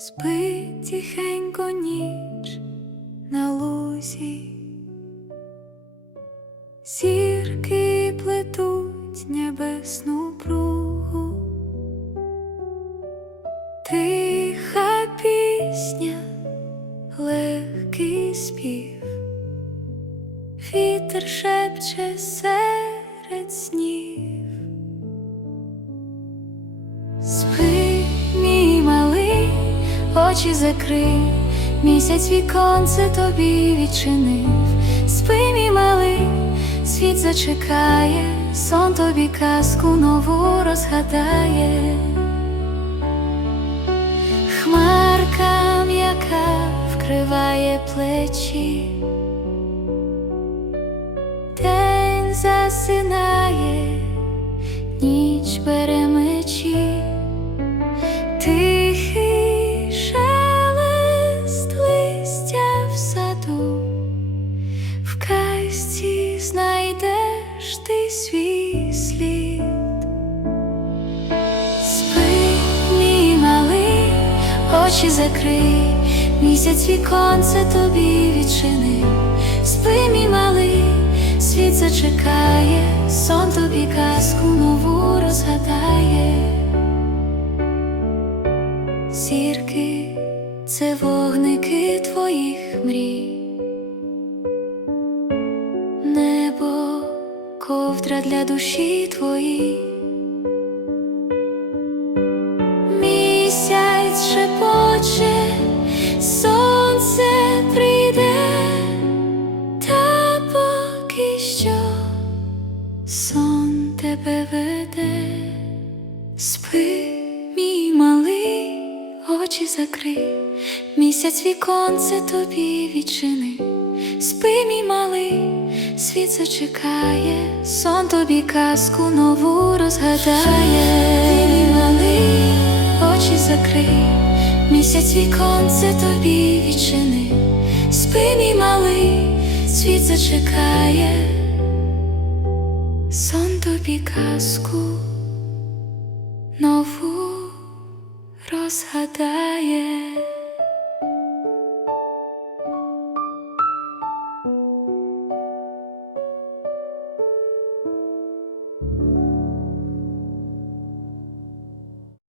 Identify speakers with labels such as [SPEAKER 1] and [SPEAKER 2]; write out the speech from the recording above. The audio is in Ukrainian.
[SPEAKER 1] Спить тихенько ніч на лузі, зірки плетуть небесну пругу, тиха пісня, легкий спів, вітер шепче серед снів. Очі закрий, місяць віконце тобі відчинив. Спи, мій малий, світ зачекає, сон тобі казку нову розгадає. Хмарка м'яка вкриває плечі, день засинає, ніч бере мечі. Очі закрий, місяць віконце тобі відчинив. Спи, мій малий, світ зачекає, сон тобі казку нову розгадає. Зірки це вогники твоїх мрій, небо ковдра для душі твої, сон тебе веде. Спи, мій малий, очі закрий, місяць віконце тобі відчини. Спи, мій малий, світ зачекає, сон тобі казку нову розгадає. Мій малий, очі закрий, місяць віконце тобі відчини. Спи, мій малий, світ зачекає, сон тобі казку нову розгадає.